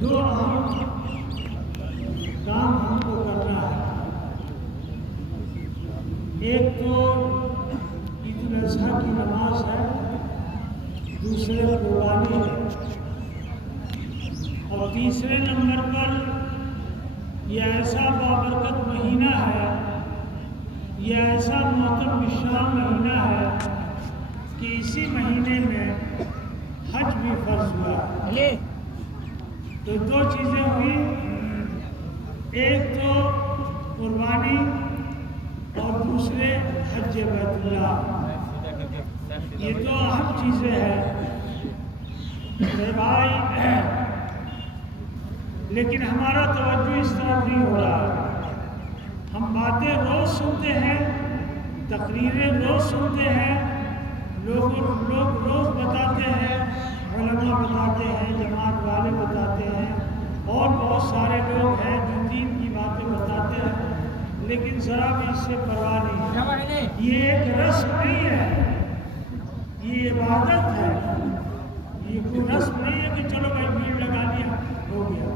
دو اہم کام ہم کو کرنا ہے۔ ایک تو عید الاضحیٰ کی نماز ہے، دوسرے قربانی ہے، اور تیسرے نمبر پر یہ ایسا بابرکت مہینہ ہے، یہ ایسا محترم الشان مہینہ ہے کہ اسی مہینے میں حج بھی فرض ہوا ہے۔ تو دو چیزیں ہوئی، ایک تو قربانی اور دوسرے حج بیت اللہ۔ یہ دو اہم چیزیں ہیں میرے بھائی، لیکن ہمارا توجہ اس طرف نہیں ہو رہا ہے۔ ہم باتیں روز سنتے ہیں، تقریریں روز سنتے ہیں، لوگ روز بتاتے ہیں، علماء بتاتے ہیں، جماعت والے بتاتے ہیں، اور بہت سارے لوگ ہیں جو دین کی باتیں بتاتے ہیں، لیکن ذرا بھی اس سے پرواہ نہیں ہے۔ یہ ایک رسم نہیں ہے، یہ عبادت ہے، یہ کوئی رسم نہیں ہے کہ چلو بھائی بھیڑ لگا دیا ہو گیا۔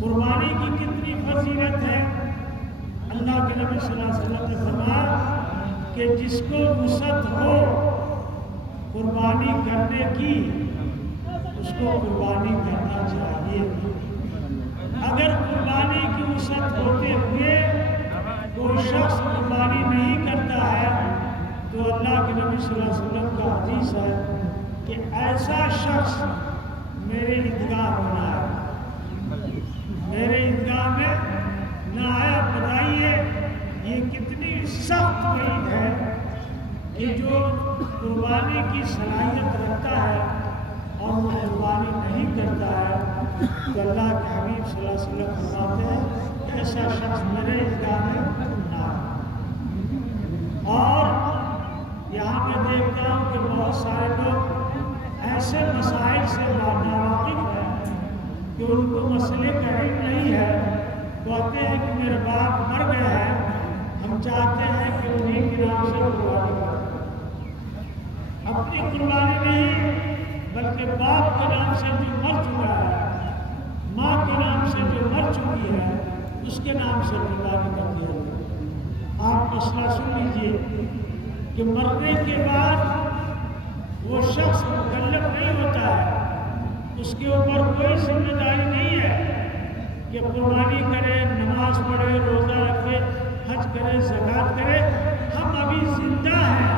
قربانی کی کتنی فضیلت ہے، اللہ کے نبی صلی اللہ علیہ وسلم نے فرمایا کہ جس کو وسعت ہو قربانی کرنے کی، اس کو قربانی کرنا چاہیے۔ اگر قربانی کی وسعت ہوتے ہوئے کوئی شخص قربانی نہیں کرتا ہے تو اللہ کے نبی صلی اللہ علیہ وسلم کا حدیث ہے کہ ایسا شخص میرے عیدگاہ میں نہ آئے، میرے عیدگاہ میں نہ آیا۔ بتائیے یہ کتنی سخت وعید ہے کہ جو قربانی کی صلاحیت رکھتا ہے اور وہ قربانی نہیں کرتا ہے، تو اللہ کے حبیب صلی اللہ علیہ وسلم فرماتے ہیں کہ ایسا شخص میرے عیدگاہ میں نہ آئے۔ اور یہاں میں دیکھتا ہوں کہ بہت سارے لوگ ایسے مسائل سے ناواقف ہیں کہ ان کو مسئلے کا علم نہیں ہے، کہتے ہیں کہ میرے باپ مر گئے ہیں، ہم چاہتے ہیں کہ انہیں کے نام سے قربانی کریں۔ اپنی قربانی نہیں بلکہ باپ کے نام سے جو مر چکا ہے، ماں کے نام سے جو مر چکی ہے، اس کے نام سے قربانی کر دیا جائے۔ آپ مسئلہ سن لیجیے کہ مرنے کے بعد وہ شخص مکلف نہیں ہوتا ہے، اس کے اوپر کوئی ذمہ داری نہیں ہے کہ قربانی کرے، نماز پڑھے، روزہ رکھے، حج کرے، زکوٰۃ کرے۔ ہم ابھی زندہ ہیں،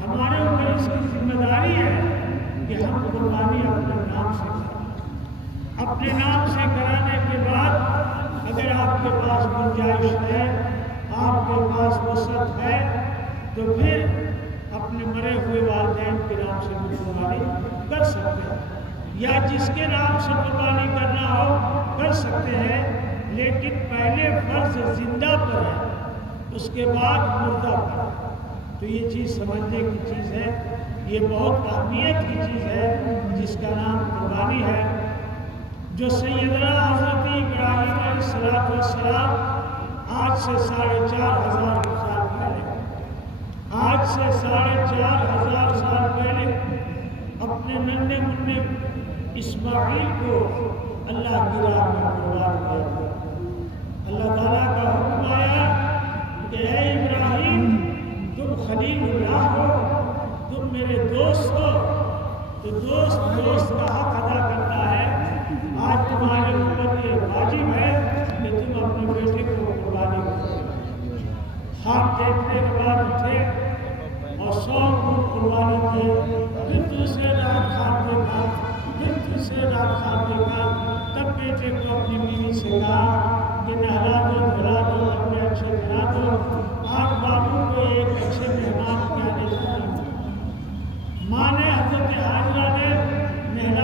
ہمارے اوپر اس کی ذمہ داری ہے کہ ہم قربانی اپنے نام سے کریں۔ اپنے نام سے کرانے کے بعد اگر آپ کے پاس گنجائش ہے، آپ کے پاس وسعت ہے، تو پھر اپنے مرے ہوئے والدین کے نام سے بھی قربانی کر سکتے ہیں، یا جس کے نام سے قربانی کرنا ہو کر سکتے ہیں، لیکن پہلے فرض زندہ پر ہے، اس کے بعد مردہ پر۔ تو یہ چیز سمجھنے کی چیز ہے، یہ بہت اہمیت کی چیز ہے جس کا نام قربانی ہے، جو سیدنا حضرت ابراہیم علیہ السلام آج سے 4,500 سال پہلے، آج سے 4,500 سال پہلے اپنے ننھے منھے اسماعیل کو اللہ کی راہ میں قربان کیا تھا۔ اللہ تعالیٰ کا حکم آیا کہ اے ابراہیم، تم خلیل اللہ ہو، تم میرے دوست ہو، تو دوست کا حق ادا کرتا ہے۔ آج تمہارے اوپر یہ واجب ہے کہ تم اپنے بیٹے کو قربانی کرو۔ خواب دیکھنے کے بعد اٹھے اور 100 اونٹ قربانی کیے، پھر دوسرے رات خواب دیکھا، پھر تیسرے رات خواب دیکھا، تب بیٹے کو اپنی بیوی سے کہا کہ نہلا دو، دھلا دو، اپنے اچھے بنا دو، آج بابو کو ایک اچھے مہمان کے آنے جانا۔ ماں نے حضرت حاجرہ نے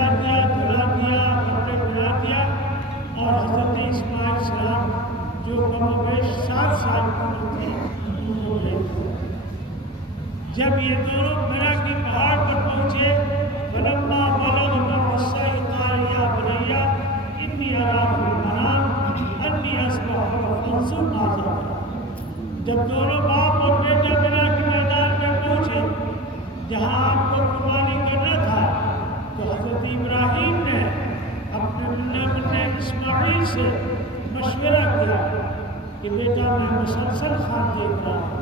حضرت ابراہیم نے اپنے منع اسماعیل سے مشورہ کیا کہ بیٹا میں مسلسل خواب دیکھ رہا ہوں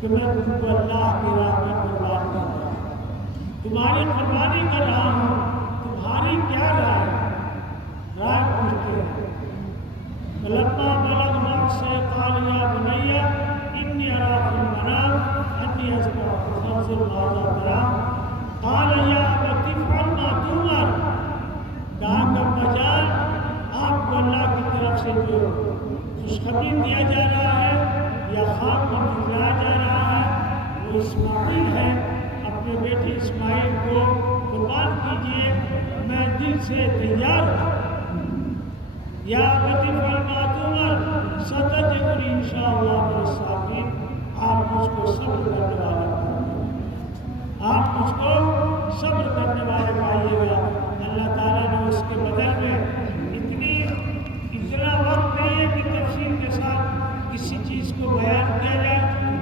کہ میں تم کو اللہ کی راہ میں قربان کر رہا ہوں، تمہاری قربانی کر رہا ہوں، تمہاری کیا رائے پوچھتے ہیں۔ فلما بلغ معه قال يا بني إني أرى في المنام أني أذبحك فانظر ماذا ترى قال يا أبت افعل ما تؤمر۔ کہا کہ ابا جان آپ کو اللہ کی طرف سے جو خوشخبری دیا جا رہا ہے یا خواب میں دکھلایا جا رہا ہے وہ اسماعیل ہے، اپنے بیٹے اسماعیل کو قربان کیجئے، میں دل سے تیار ہوں۔ یا ابت افعل ما تؤمر ستجدنی انشاءاللہ من الصابرین۔ آپ مجھ کو صبر کرنے والا پائیے گا، آپ مجھ کو صبر کرنے والا پائیے گا۔ اللہ تعالیٰ نے اس کے بدل میں اتنا وقت نہیں ہے کہ تفصیل کے ساتھ کسی چیز کو بیان کیا جائے۔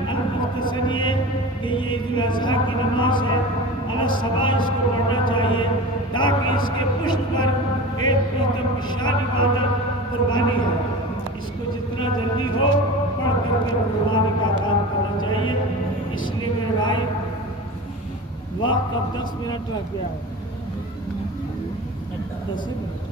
المختصر یہ کہ یہ عید الاضحیٰ کی نماز ہے، علی الصباح اس کو پڑھنا چاہیے تاکہ اس کے پشت پر ایک بہت شان عبادت قربانی ہے، اس کو جتنا جلدی ہو پڑھ کر کے قربانی کا کام کرنا چاہیے۔ اس لیے میرے بھائی وقت اب 10 منٹ رہ گیا ہے، 10 منٹ